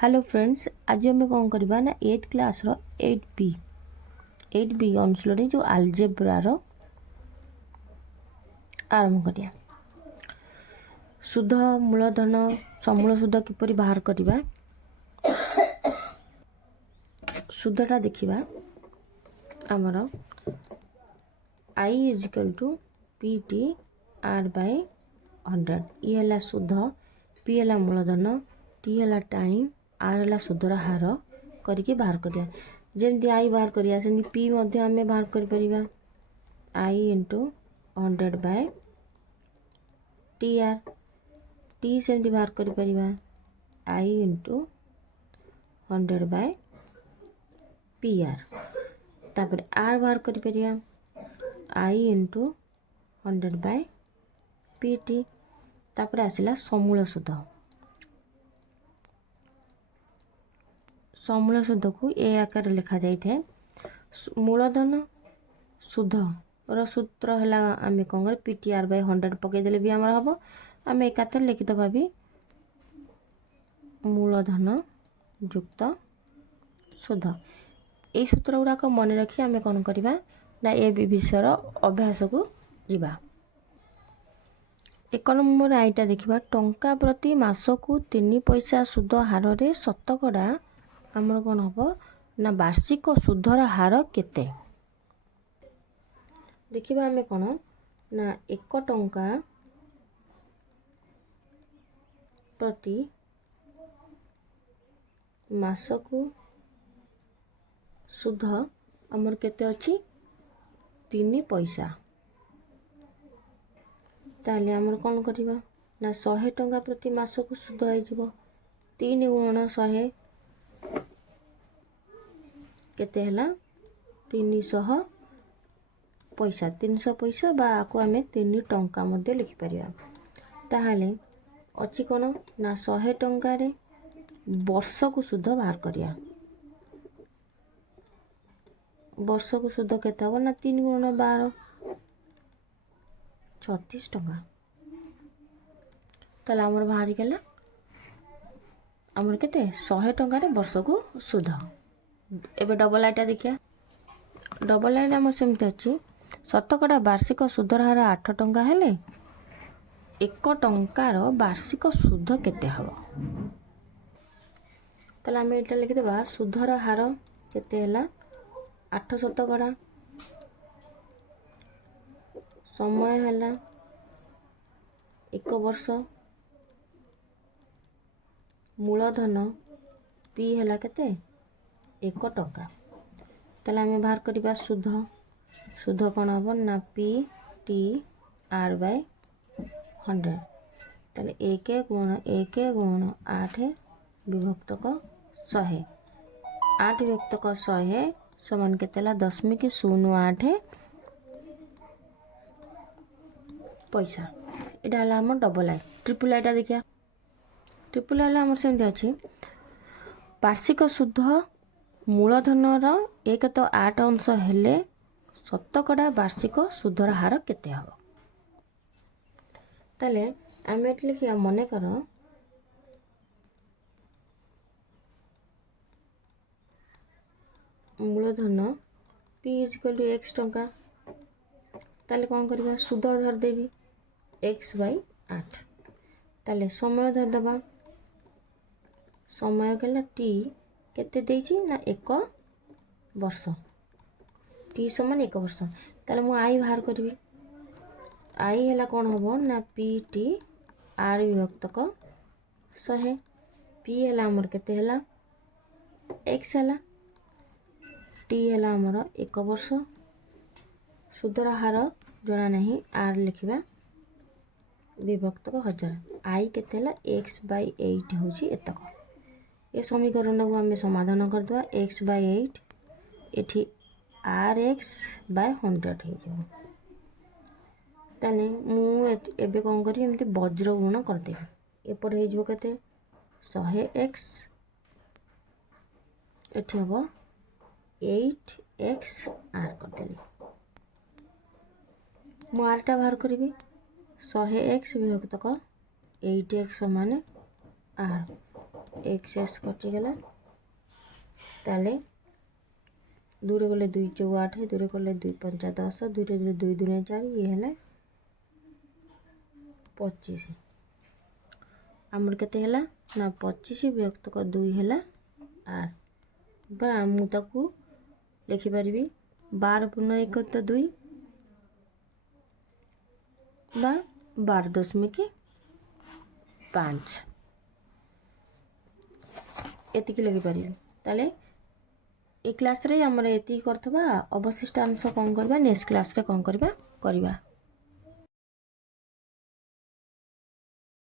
Hello friends, आज आम कौन करवा ना 8th क्लास रो 8B अनुसार जो आलजेब्रार आरंभ करिया। शुद्ध मूलधन समूल शुद्ध किपरि बाहर करवा शुद्धटा देखिबा। आमर I equal to PT R by 100 ये है शुद्ध, P है मूलधन, T है टाइम, R है शुद्धर हार करके बाहर करिया। जेमती I बाहर करिया सेमती P मध्य आमे बाहर कर परिबा। I into 100 by TR, T सेमती बाहर कर परिबा I इंटू 100 बाय PR। तापर R बाहर कर परिया I इंटू 100 बाय PT। तापर आसिला समूल शुद्ध। समूल शुद्ध को ए आकार लिखा जाए थे। मूलधन शुद्ध र सूत्र है आम कौन कर PTR बाय 100 पकईदे भी आम हम आम एकाथर लिखिदबा भी मूलधन युक्त शुद्ध। यही सूत्र गुड़ाक मन रखी आम कौन करवा ना ए विषय अभ्यास को जीवा। 1 नंबर आईटा देखा। टंका प्रति मासकू 3 पैसा सुध हार रे शतकड़ा आमर कौन हम ना वार्षिक सुधर हार केते। देखिबा आमे कौन ना 1 टंका प्रति मासकू सुध आमर केते अछि 3 पैसा। ताले आमर कौन करिबा ना 100 टंका प्रति मासकू सुध हो जिवो 3 गुणन 100 केते हला 300 पैसा। 300 पैसा बा को आमे 3 टंका मध्ये लिखि परिबा। ताहाले अछि कोन ना 100 टंका रे वर्ष को सुध बाहर करिया। वर्ष को सुध केते हो ना 3 गुणन 12 36 टंका। ताले हमर बाहर गेला हमर केते 100 टंका रे वर्ष को सुध। एबे डबल आईटा देखिया। डबल आईन आम सेमती अच्छी शतकड़ा वार्षिक सुधर हार 8 टंका हेले 1 टंकार वार्षिक सुध केते हबो। ताले आम एटा लिखिदेबा सुधर हार केते हला 8 शतकड़ा। समय हला 1 वर्ष। मूलधन P हला केते 1 टंका। ताले आमे बाहर करिबा शुद्ध। शुद्ध कौन हम ना PT R बाय 100। ताले 1 गुण 8 विभक्तक 100। 8 विभक्तक 100 समान केते हला 0.08 पैसा। एटा हला हमर डबल आई। ट्रिपल आईटा देखिया। ट्रिपल आई हमर सेमती अछि वार्षिक शुद्ध मूलधनर 1 तो 8 अंश हेले शतकड़ा वार्षिक सुधर हार केते हबो। ताले आमे एट लिखिया मने कर मूलधन P इजिकल टू X टंका। ताले कौन करबा सुध धर देबी X बाय 8। ताले समय धर दबा। समय गला T केते देछि ना 1 वर्ष। T समान 1 वर्ष। ताले मु I बाहर करबी। I हला कौन हबो ना PT R विभक्तक 100। P हला हमर केते हला X हला। T हला हमर 1 वर्ष। सुधर हार जणा नहीं R लिखिबा विभक्तक 1000। I केते हला X बाय 8 होछि एतक। ये समीकरण को आमे समाधान कर दवा। X बाय 8 एठी RX बाय 100 हे जो। ताने मु एबे कोन करी एमती वज्र गुण कर देबी। एपर हे जो केते 100x एठी हबो 8x R कर देली। मु R टा बाहर करबी 100x विभक्तक 8x समान R। एक्सेस कटिगला ताले दूरे गले 2 चौ 8 दूरे गले 2 पंचा 10 दूरे 2 दूने 4 ये है 25 आमर केते हला ना 25 विभक्त 2 है 8 बा मु ताकू लिखि परिबी 12 पूर्ण 1 तो 2 बा 12.5 एतिकी लगी पारि ताले ए क्लास रे हमर एति करथबा अवशिष्ट अंश कोन करबा नेक्स्ट क्लास रे कोन करबा